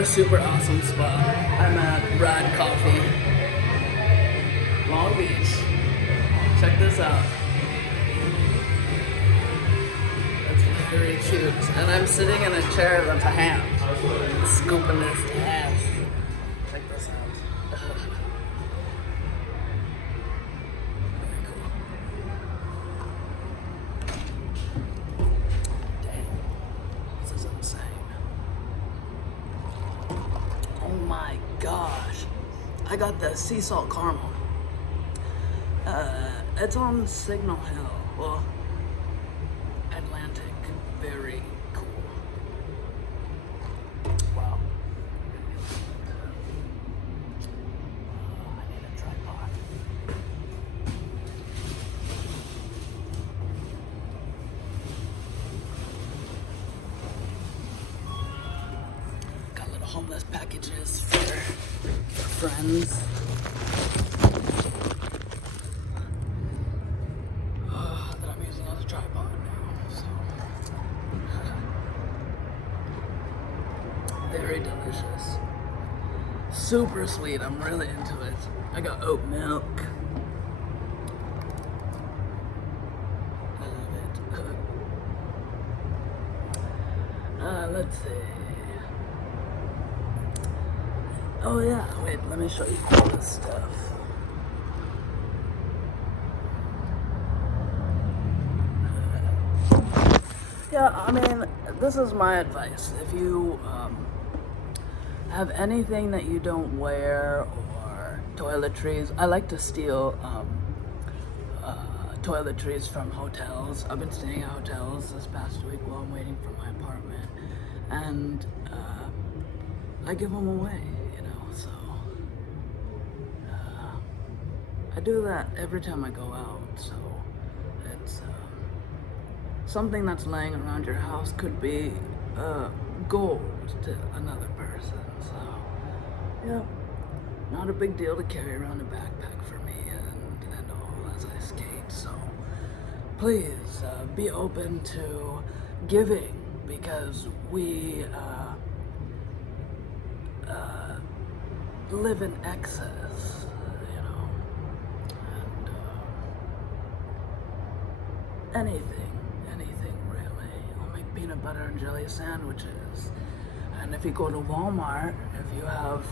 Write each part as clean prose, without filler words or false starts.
another super awesome spot. I'm at Rad Coffee, Long Beach. Check this out. That's very cute. And I'm sitting in a chair that's a hand, scooping this ass. Check this out. Very cool. Damn, this is insane. Oh my gosh. I got the sea salt caramel. It's on Signal Hill. Well, Atlantic. Very cool. Wow. I need a tripod. Got little homeless packages for friends. That I'm using as a tripod now. So very delicious. Super sweet. I'm really into it. I got oat milk. I love it. Let's see. Oh yeah, wait, let me show you all this stuff. Yeah, I mean, this is my advice. If you have anything that you don't wear or toiletries, I like to steal toiletries from hotels. I've been staying at hotels this past week while I'm waiting for my apartment, and I give them away, you know, so I do that every time I go out, so it's something that's laying around your house could be gold to another person, so yeah, not a big deal to carry around a backpack for me and all as I skate, so please be open to giving, because we live in excess, you know, and anything really. I'll make peanut butter and jelly sandwiches, and if you go to Walmart, if you have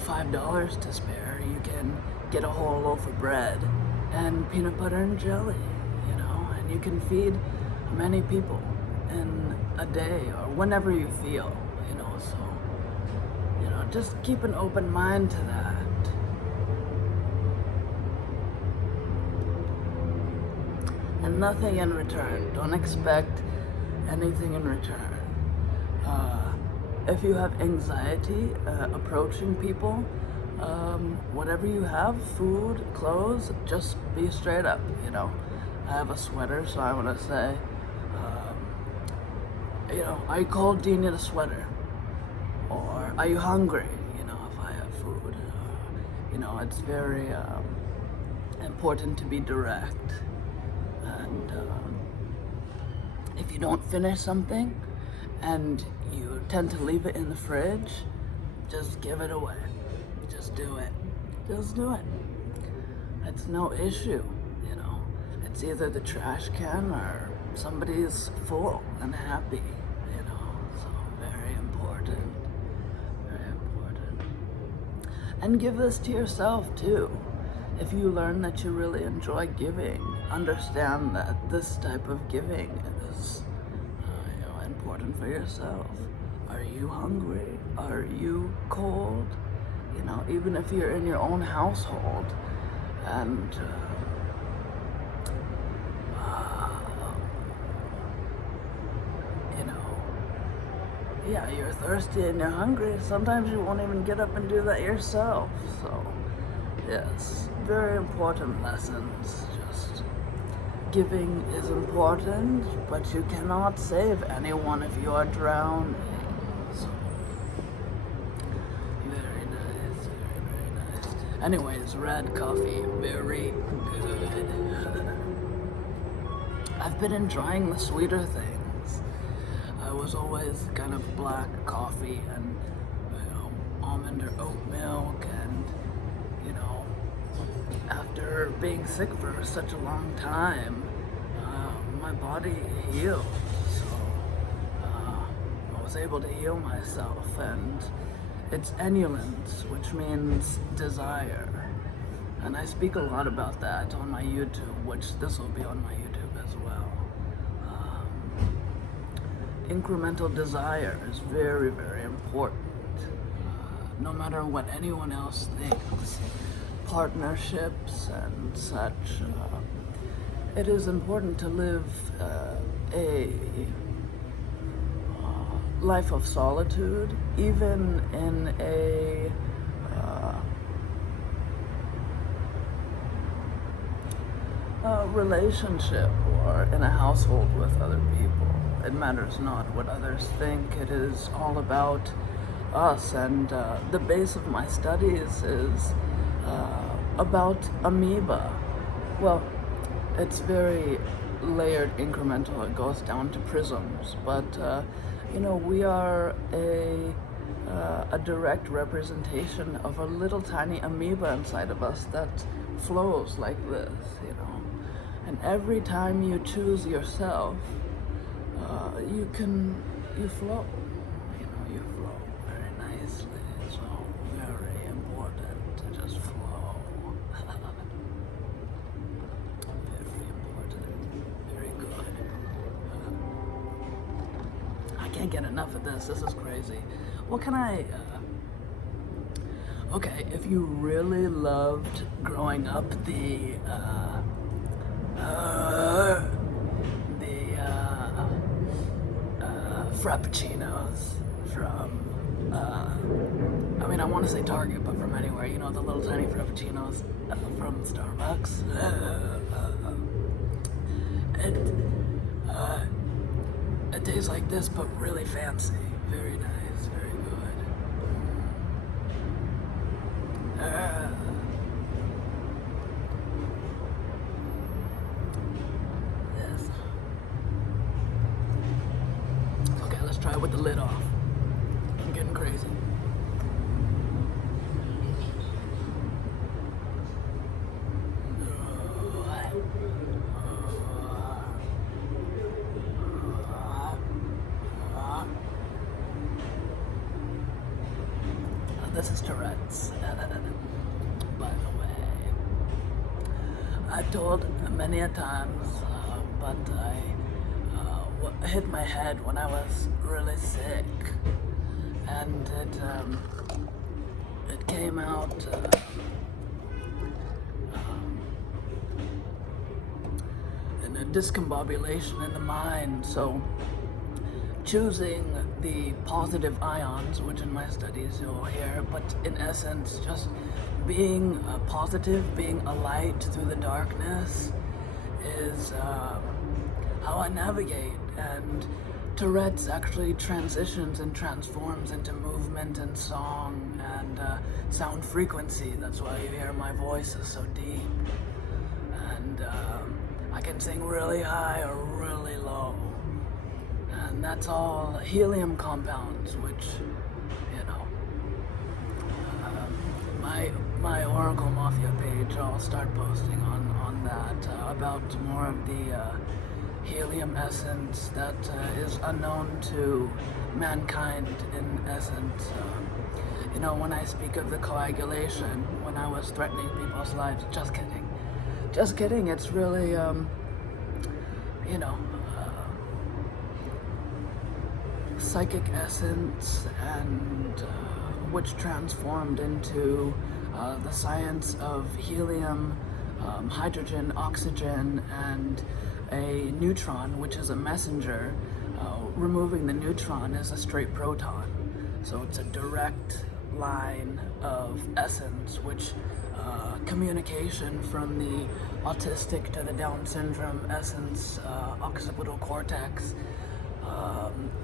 $5 to spare, you can get a whole loaf of bread and peanut butter and jelly, you know, and you can feed many people in a day or whenever you feel, you know, so, you know, just keep an open mind to that. And nothing in return. Don't expect anything in return. If you have anxiety approaching people, whatever you have, food, clothes, just be straight up, you know. I have a sweater, so I want to say, you know, are you cold? Do you need a sweater? Or are you hungry? You know, if I have food. You know, it's very important to be direct. And if you don't finish something and you tend to leave it in the fridge, just give it away. Just do it. Just do it. It's no issue, you know. It's either the trash can or somebody's full and happy, you know. So very important. Very important. And give this to yourself too. If you learn that you really enjoy giving, understand that this type of giving is you know, important for yourself. Are you hungry? Are you cold? You know, even if you're in your own household and you know, yeah, you're thirsty and you're hungry, sometimes you won't even get up and do that yourself. So yes, very important lessons. Just giving is important, but you cannot save anyone if you are drowning. So, very nice, very nice. Anyways, Rad Coffee, very good. I've been enjoying the sweeter things. I was always kind of black coffee and, you know, being sick for such a long time, my body healed. So I was able to heal myself, and it's enulence, which means desire. And I speak a lot about that on my YouTube, which this will be on my YouTube as well. Incremental desire is very, very important. No matter what anyone else thinks, partnerships and such, it is important to live a life of solitude, even in a relationship or in a household with other people. It matters not what others think. It is all about us, and the base of my studies is about amoeba. Well, it's very layered, incremental. It goes down to prisms, but we are a direct representation of a little tiny amoeba inside of us that flows like this, And every time you choose yourself, you flow. You flow very nicely. So very important to just flow. Very important. Very good. I can't get enough of this. This is crazy. What can I? Okay, if you really loved growing up the frappuccinos from, I want to say Target, but from anywhere, the little tiny frappuccinos from Starbucks. It tastes like this, but really fancy. Very nice, very good. This. Okay, let's try it with the lid off. I'm getting crazy. This is Tourette's, by the way. I've told many a times, but I hit my head when I was really sick, and it came out in a discombobulation in the mind. So choosing the positive ions, which in my studies you'll hear, but in essence just being positive, being a light through the darkness is how I navigate. And Tourette's actually transitions and transforms into movement and song and sound frequency. That's why you hear my voice is so deep. And I can sing really high or really low. And that's all helium compounds, which, my Oracle Mafia page, I'll start posting on that about more of the helium essence that is unknown to mankind in essence. When I speak of the coagulation, when I was threatening people's lives, just kidding. Just kidding, it's really, psychic essence, and which transformed into the science of helium, hydrogen, oxygen, and a neutron, which is a messenger. Removing the neutron is a straight proton. So it's a direct line of essence, which communication from the autistic to the Down syndrome essence, occipital cortex,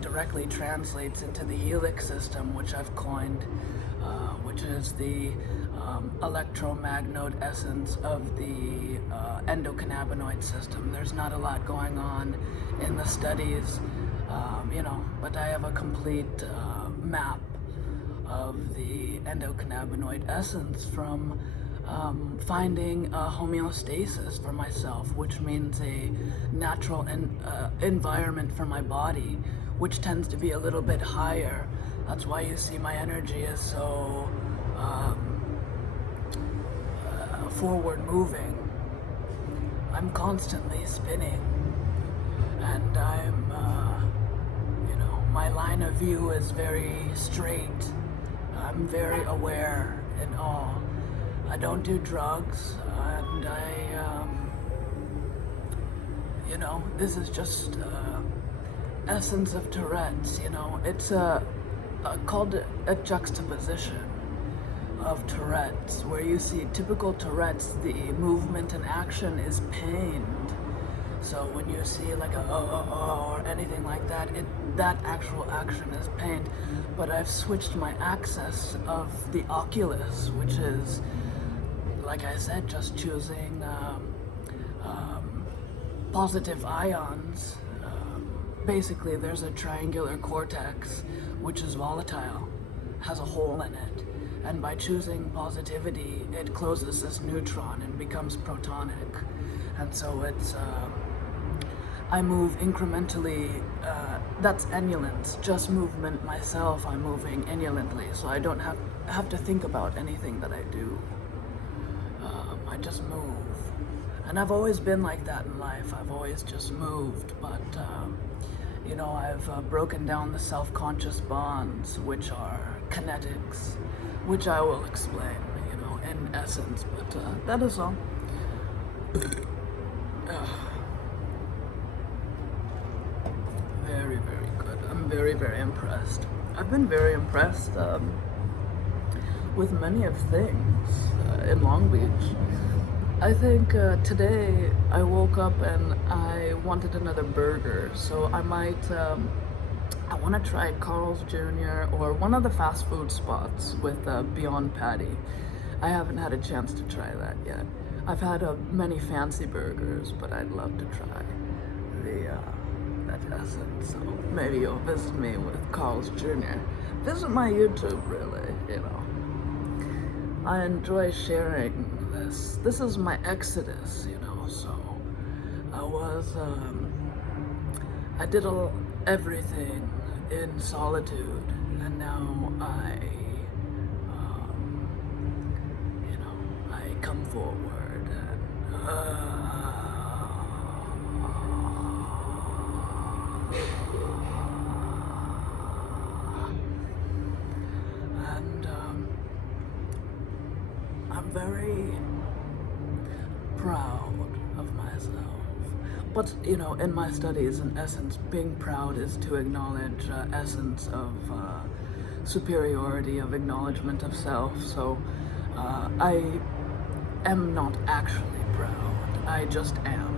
directly translates into the helix system, which I've coined, which is the electromagnoid essence of the endocannabinoid system. There's not a lot going on in the studies, but I have a complete map of the endocannabinoid essence from finding a homeostasis for myself, which means a natural environment for my body, which tends to be a little bit higher. That's why you see my energy is so forward moving. I'm constantly spinning, and my line of view is very straight. I'm very aware in all. I don't do drugs, and this is just essence of Tourette's. It's called a juxtaposition of Tourette's, where you see typical Tourette's, the movement and action is pained. So when you see like a or anything like that, that actual action is pained. But I've switched my axis of the oculus, which is, like I said, just choosing positive ions. Basically, there's a triangular cortex, which is volatile, has a hole in it. And by choosing positivity, it closes this neutron and becomes protonic. And so it's, I move incrementally, that's enulence, just movement myself, I'm moving enulently. So I don't have to think about anything that I do. I just move. And I've always been like that in life. I've always just moved, but I've broken down the self-conscious bonds, which are kinetics, which I will explain, in essence, but that is all. Very, very good. I'm very, very impressed. I've been very impressed with many of things in Long Beach. I think today I woke up and I wanted another burger, so I might, I want to try Carl's Jr. or one of the fast food spots with Beyond Patty. I haven't had a chance to try that yet. I've had many fancy burgers, but I'd love to try that essence. So maybe you'll visit me with Carl's Jr. Visit my YouTube, really, I enjoy sharing this. This is my exodus, so I did everything in solitude, and now I come forward and I'm very proud of myself. But, in my studies, in essence, being proud is to acknowledge essence of superiority, of acknowledgement of self. So I am not actually proud. I just am,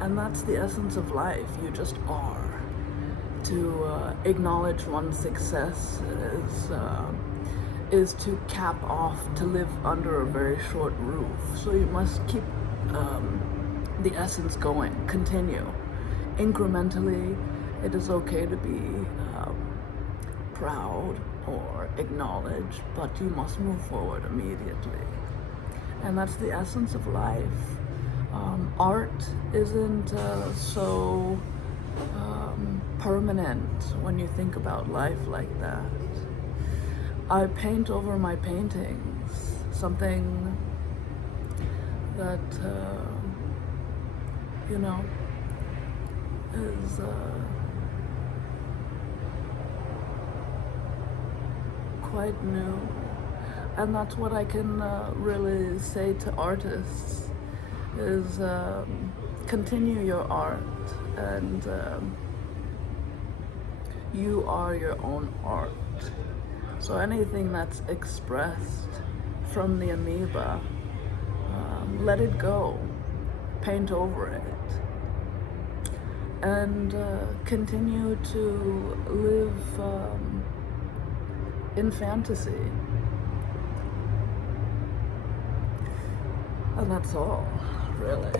And that's the essence of life. You just are. To acknowledge one's success is to cap off, to live under a very short roof. So you must keep the essence going, continue. Incrementally, it is okay to be proud or acknowledge, but you must move forward immediately. And that's the essence of life. Art isn't so permanent when you think about life like that. I paint over my paintings, something that, is quite new. And that's what I can really say to artists is continue your art, and you are your own art. So anything that's expressed from the amoeba, let it go, paint over it, and continue to live in fantasy. And that's all, really.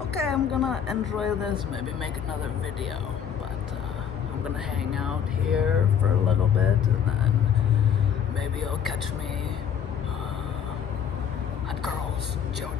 Okay, I'm gonna enjoy this, maybe make another video, but I'm gonna hang out here for a little bit, and then maybe you'll catch me Hot girls, join.